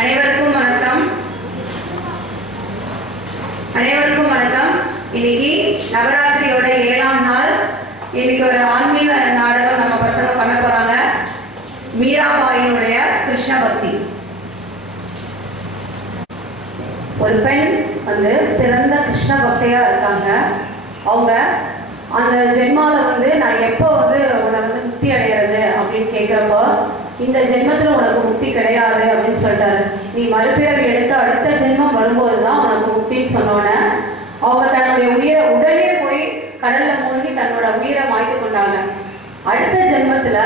அனைவருக்கும் வணக்கம். இன்னைக்கு நவராத்திரியோட 7ஆம் நாள். இன்னைக்கு ஒரு ஆன்மீக நாடகம் நம்ம பசங்க பண்ண போறாங்க. மீராபாயினுடைய கிருஷ்ண பக்தி. ஒரு பெண் சிறந்த கிருஷ்ண பக்தியா இருக்காங்க. அவங்க அந்த ஜென்மால நான் எப்போ உன்னை முக்தி அடைகிறது அப்படின்னு கேட்குறப்போ, இந்த ஜென்மத்தில் உனக்கு முக்தி கிடையாது அப்படின்னு சொல்லிட்டாரு. நீ மறுபிறவி எடுத்து அடுத்த ஜென்மம் வரும்போது தான் உனக்கு முக்தின்னு சொன்னோன்னே அவங்க தன்னுடைய உடலே போய் கடல்ல மூழ்கி தன்னோட உயிரை மாய்த்து கொண்டாங்க. அடுத்த ஜென்மத்துல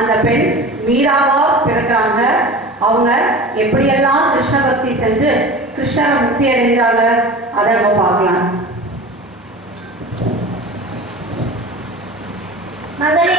அந்த பெண் மீராவா பிறக்கிறாங்க. அவங்க எப்படியெல்லாம் கிருஷ்ண பக்தி செஞ்சு கிருஷ்ணரை முக்தி அடைஞ்சாங்க அதை நம்ம பார்க்கலாம். மகளே,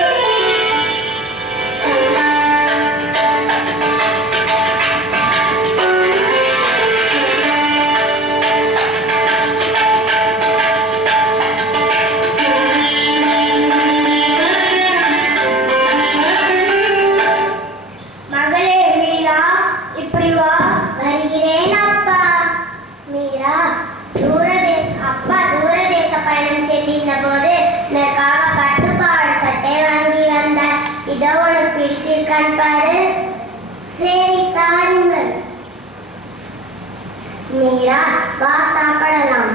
மீரா வா சாப்பிடலாம்.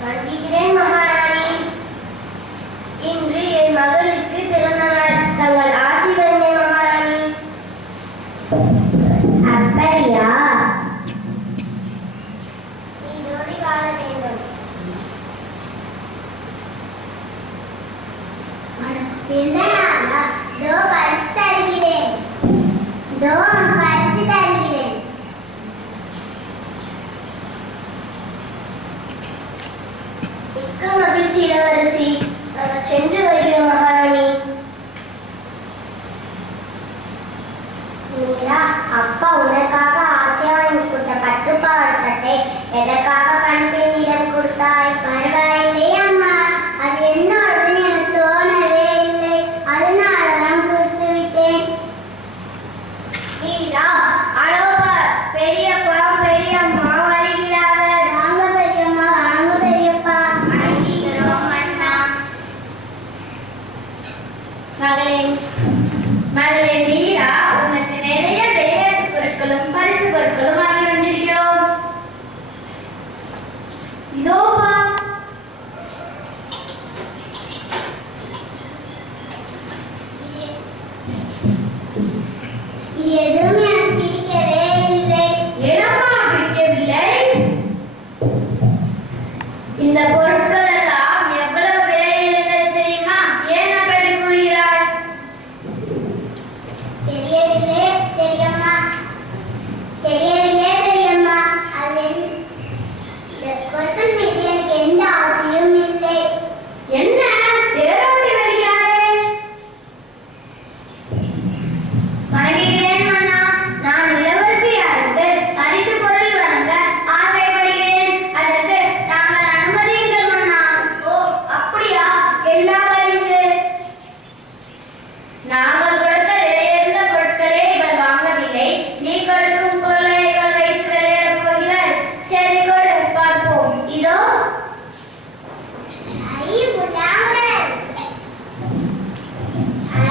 வருகிறேன் மகாராணி. இன்று என் மகளுக்கு பிறந்த நாள். தங்கள் ஆசி வருமே மகாராணி. அப்படியா? நீடோடி வாழ வேண்டும். பிறந்த நாளா? தோ பரிசு தருகிறேன். மிக்க மகிழ்ச்சி இளவரசி. நாங்கள் சென்று வருகிறோம் மகாராணி. மீரா, அப்பா உனக்காக ஆசையா வாங்கி கொடுத்த பட்டுப்பாவாடை சட்டை எதற்காக கண் பெண்ணிடம் கொடுத்தாய்? பரவாயில்லை அம்மா, அது என்னோடதுன்னு எனக்கு தோணவே இல்லை, அதனாலதான் கொடுத்து விட்டேன். மீரா, அலோபர் பெரியப்பா பெரியம்மா வருகிறார்கள். வாங்க பெரியம்மா, வாங்க பெரியப்பா. அழைக்கிறோம் அண்ணா. மகளே மீரா, உனக்கு நிறைய விளையாட்டு பொருட்களும் பரிசு பொருட்களும் வாங்கி வந்திருக்கிறோம். இதோப்பா. இது எதுவும் எனக்கு பிடிக்கவே இல்லை. ஏனம்மா பிடிக்கவில்லை? இந்த பொருட்கள் எல்லாம் எவ்வளவு விலை இருந்தது தெரியுமா? ஏன் அப்படி கூறுகிறாய்? தெரியவில்லை பெரியம்மா, தெரியவில்லை பெரியம்மா. அது இந்த பொருட்கள் மீது எனக்கு எந்த ஆசையும் இல்லை. என்ன தேரோட்டி வருகிறாரே? வணங்குகிறேன் அண்ணா. நான் இளவரசியாருக்கு பரிசு பொருள் வழங்க ஆசைப்படுகிறேன். அதற்கு தாங்கள் அனுமதியுங்கள் அண்ணா. ஓ, அப்படியா? என்ன பரிசு? நாங்கள் கொடுத்த விலையுயர்ந்த பொருட்களை இவள் வாங்கவில்லை. நீ கொடுக்கும் பொருளை இவள் வைத்து விளையாடப் போகிறாள். சரி, கொடு, பார்ப்போம். இதோ. ஐ புல்லாங்குழல்,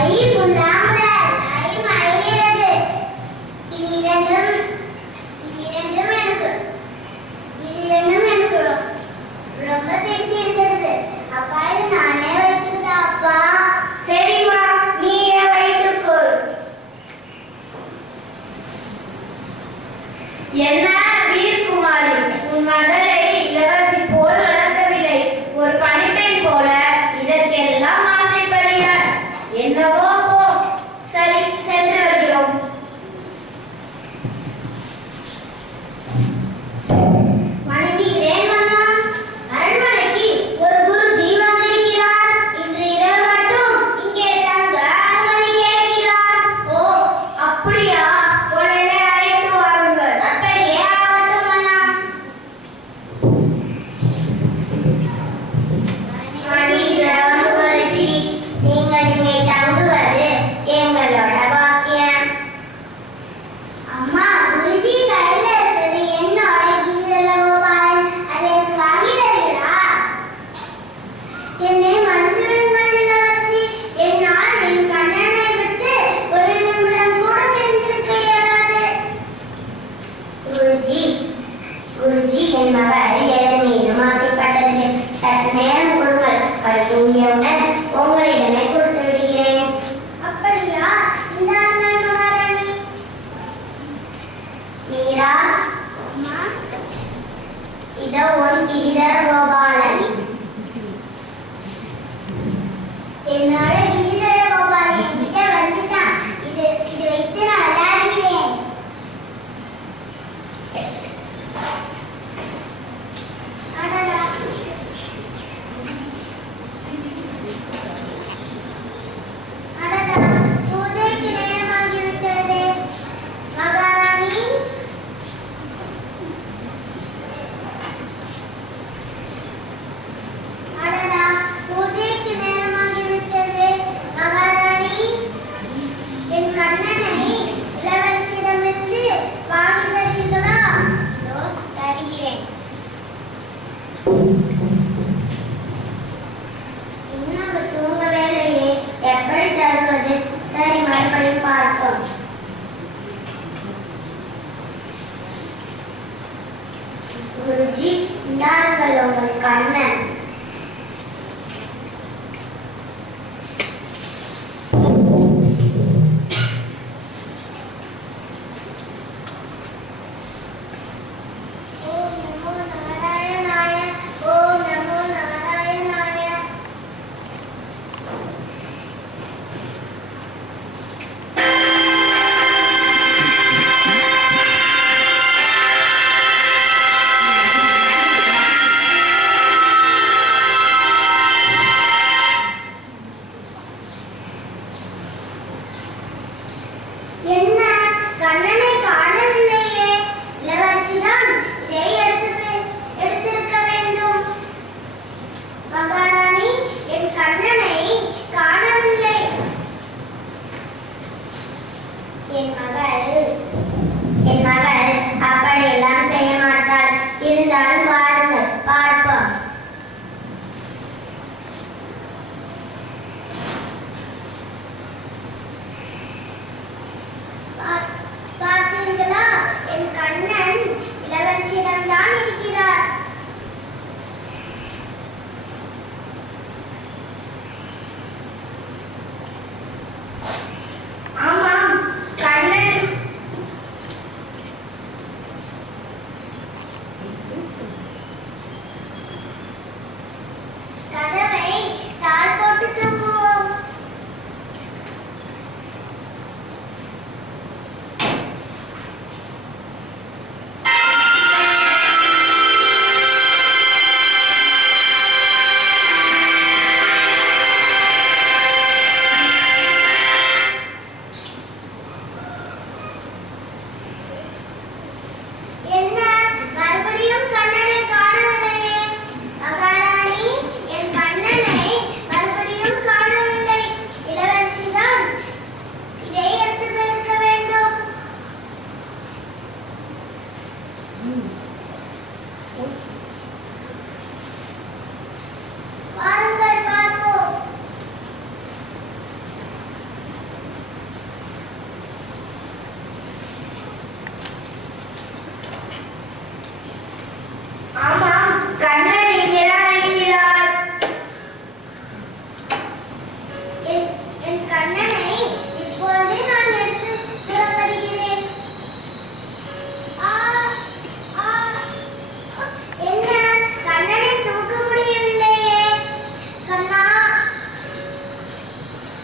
ஐ புல்லாங்குழல், ஐ மயிலிறகு. இது இரண்டும் எனக்கு ரொம்ப பிடித்திருக்கிறது. அப்பா, இது நானே வச்சுக்கிட்டா அப்பா? சரிம்மா, நீயே வைத்துக்கொள். என்ன வீர்குமாரி, உன் மகளை இளவரசி போல் வளர்க்கவில்லை, ஒரு பணிப்பெண் போல இதற்கெல்லாம் ஆசைப்படுகிறார். என்னவோ போ. சரி, சென்று வருகிறோம். வணங்குகிறேன் அண்ணா. அரண்மனைக்கு ஒரு குருஜி வந்திருக்கிறார். இன்று இரவு மட்டும் இங்கே தங்க அனுமதி கேட்கிறார். ஓ, அப்படியா? உடனே அழைத்து வாருங்கள். அப்படியே உங்கள் கண்ணன். ஓம் நமோ நாராயணாய. ஓம் நமோ நாராயணாய. என்ன, கண்ணனை காணவில்லையே? இளவரசிதான் இதை எடுத்திருக்க வேண்டும். மகாராணி, என் கண்ணனை காணவில்லை. என் மகள் அப்படியெல்லாம் செய்ய மாட்டாள். இருந்தாலும் வாருங்கள், பார்ப்போம். பார்த்தீர்களா, என் கண்ணன் இளவரசியிடம்தான் இருக்கிறார். ஆமாம், கண்ணன் கதவை தாழ் போட்டு தூங்குவோம். என்ன, மறுபடியும் கண்ணனை காணவில்லையே? மகாராணி, என் கண்ணனை மறுபடியும் காணவில்லை. இளவரசிதான் இதை எடுத்து பெருக்க வேண்டும். வாருங்கள், பார்ப்போம். ஆமாம், கண்ணன் இங்கேதான் இருக்கிறார். என் கண்ணனை இப்பொழுதே நான் எடுத்து புறப்படுகிறேன். என்ன, கண்ணனை தூக்க முடியவில்லையே? கண்ணா,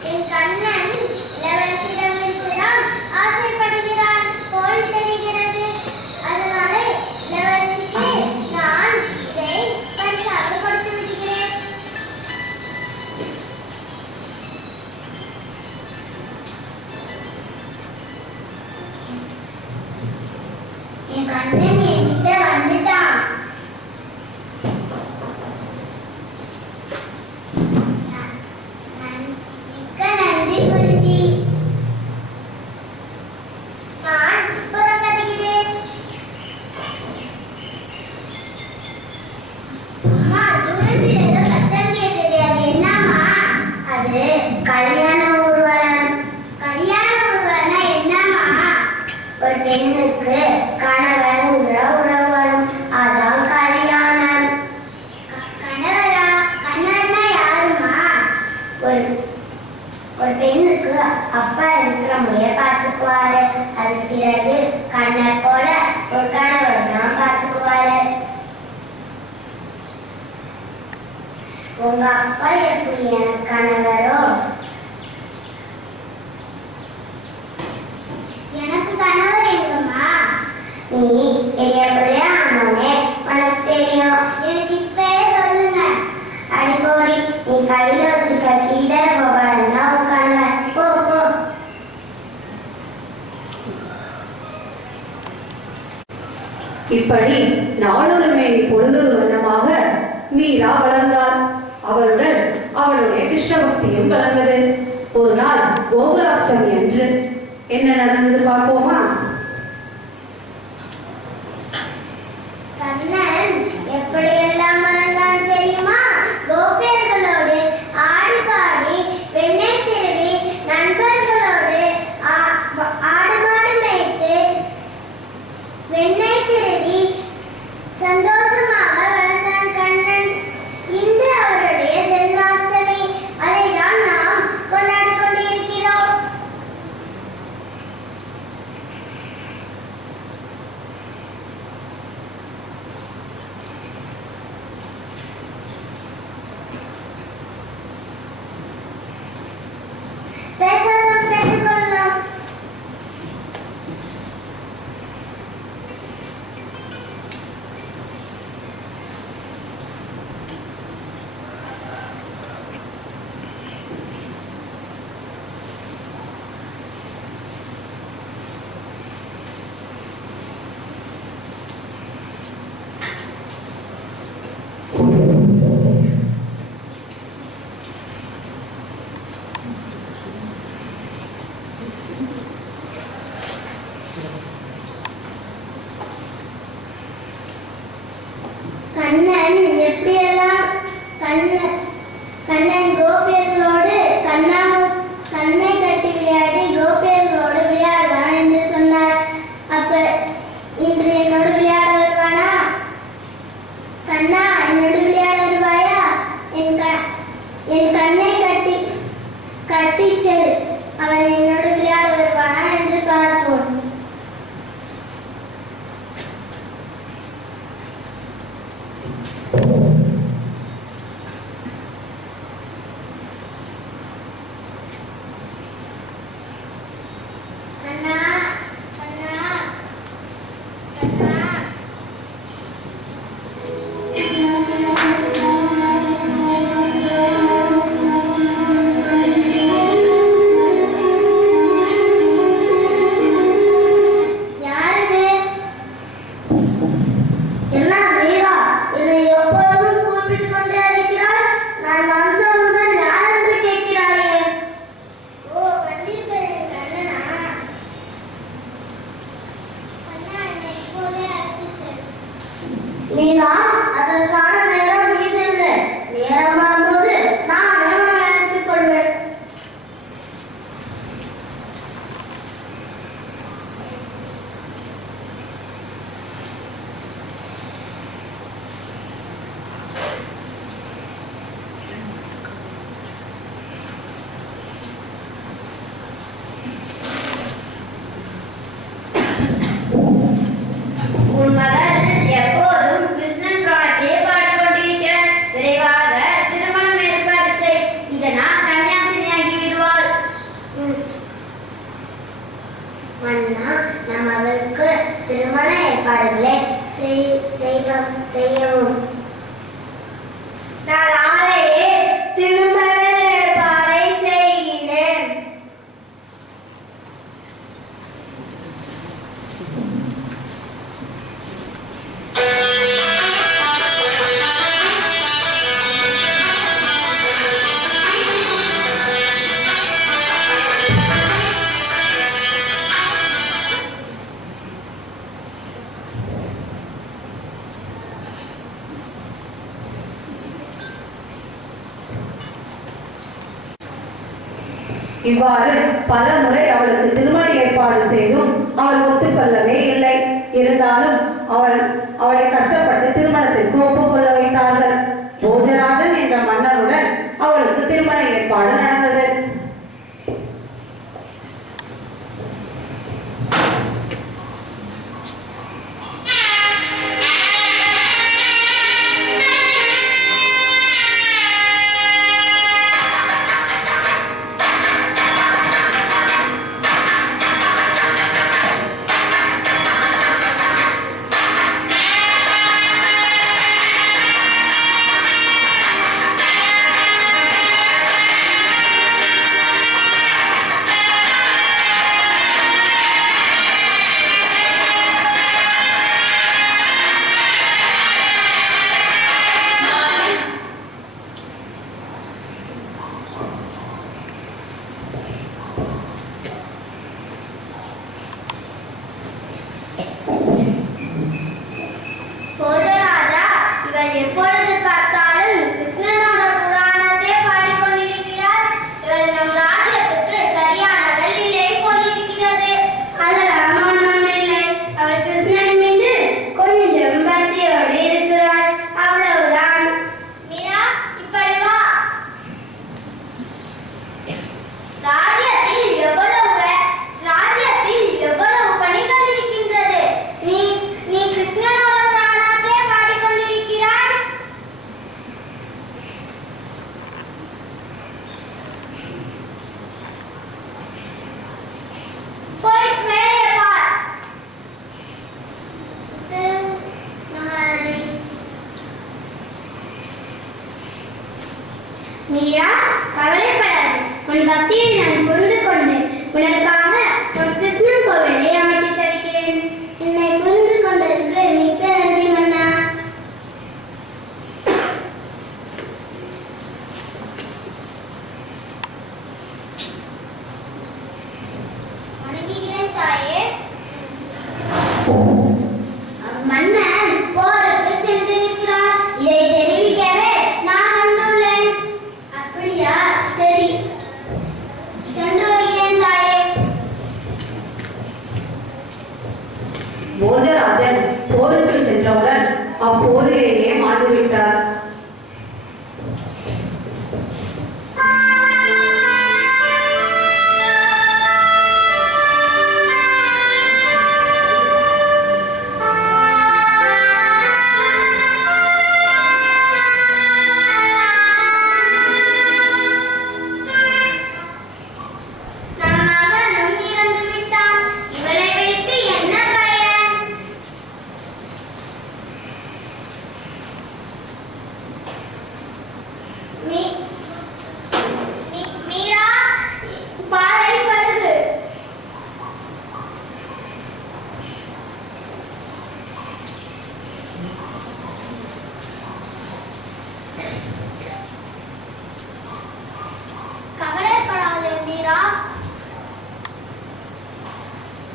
என் கண்ணன் இளவரசியிடமிருந்துதான் ஆசைப்படுகிறான் போல் தெரிகிறது. அதனால இளவரசிக்கு நான் இதை பரிசாக கொடுத்து விடுகிறேன். என் கண்ணன் என்கிட்ட வந்துட்டான். மிக்க நன்றி குருஜி. நான் புறப்படுகிறேன். அம்மா, தூரத்தில் ஏதோ சத்தம் கேட்குது. அது என்னம்மா? அது கல்யாண ஊர்வலம். கல்யாண ஊர்வலம்னா என்னம்மா? ஒரு பெண்ணுக்கு கணவன்கிற உறவு வரும், அதான் கல்யாணம். கணவரா? கணவர்னா யாருமா? ஒரு பெண்ணுக்கு அப்பா இருக்கிற முடிய பார்த்துக்குவாரு. அதுக்கு பிறகு கண்ணர் போல ஒரு கணவர் தான் பார்த்துக்குவாரு. உங்க அப்பா எப்படி எனக்கு கணவரோ, எனக்கு கணவர் எங்கம்மா? நீ பெரிய பிள்ளையா ஆனோனே உனக்கு தெரியும். எனக்கு இப்பவே சொல்லுங்க. அடிப்போடி, நீ கையில வச்சுக்க கீதர கோபாலன் தான் உன் கணவர். போ போ. இப்படி நாளொரு மேனி பொழுதொரு வண்ணமாக மீரா வளர்ந்தாள். அவளுடன் அவளுடைய கிருஷ்ண பக்தியும் வளர்ந்தது. ஒரு நாள் கோகுலாஷ்டமி அன்று என்ன நடந்தது பார்ப்போமா? கண்ணன் எப்படியெல்லாம் வளர்ந்தான் தெரியுமா? கோபியர்களோடு ஆடி பாடி, பெண்ணை திருடி, நண்பர்களோடு ஆடு மாடு மேய்த்து, வெண்ணெய் திருடி சந்தோஷமாக வளர்ந்தான் கண்ணன். மன்னா நம் மகளுக்கு திருமண ஏற்பாடுகளை செய்யவும். நான் நாளையே திருமண ஏற்பாடை செய்கிறேன். இவ்வாறு பல முறை அவளுக்கு திருமண ஏற்பாடு செய்தும் அவள் ஒத்துக்கொள்ளவே இல்லை. இருந்தாலும் அவளை கஷ்டப்பட்டு திருமணத்திற்கு ஒப்புக்கொள்ள வைத்தார்கள். போஜராஜன் என்ற மன்னனுடன் அவளுக்கு திருமண ஏற்பாடு நடந்தது. மீரா, கவலைப்படாது. உன் பக்தியை நான் புரிந்து கொண்டேன். உனக்காக ஒரு கிருஷ்ணன் கோவிலை அமைத்து தருகிறேன். என்னை புரிந்து கொண்டதற்கு மிக்க நன்றி மன்னா. வணங்குகிறேன் சாயே. மன்னன் போருக்கு சென்றிருக்கிறார். இதை தெரிவிக்கவே நான் வந்துள்ளேன். அப்படியா? சரி, சென்று வருகிறேன் தாயே. போஜராஜன் போருக்கு சென்றவுடன் அப்போரிலேயே மாண்டுவிட்டார்.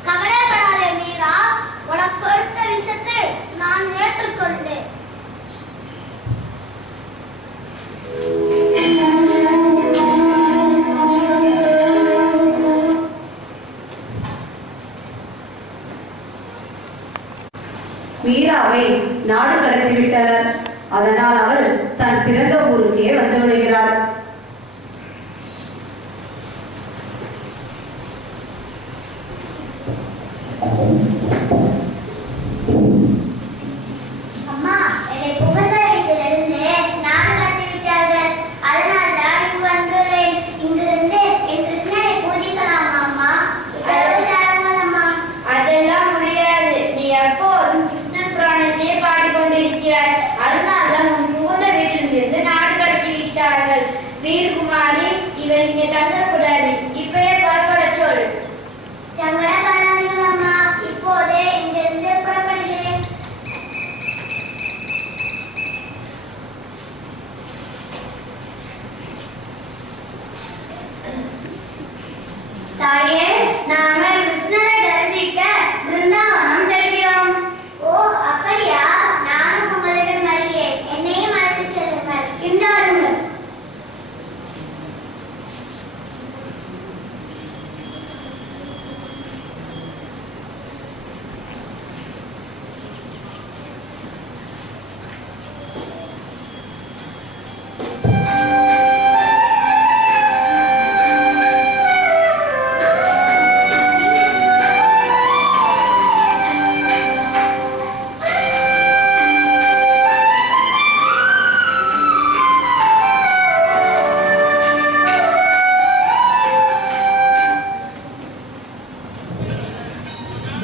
கவலைப்படாதே மீரா, உனக்கு கொடுத்த விஷயத்தை நான் ஏற்றுக்கொண்டேன். மீராவை நாடு கடத்திவிட்டனர். அதனால் அவள் தன் பிறந்த ஊருக்கே வந்து விடுகிறார். அம்மா, என்னை புகழ்ந்தடைந்திலிருந்து நாடு கடத்திவிட்டார்கள். அதனால் தான் இங்கு வந்துள்ளேன். இங்கிருந்து என் கிருஷ்ணனை பூஜிக்கலாமா அம்மா? அம்மா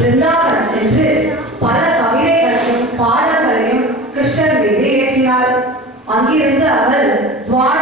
பிருந்தாவனம் சென்று பல கவிதைகளையும் பாடல்களையும் கிருஷ்ணர் மீது ஏற்றினாள். அங்கிருந்து அவள் துவார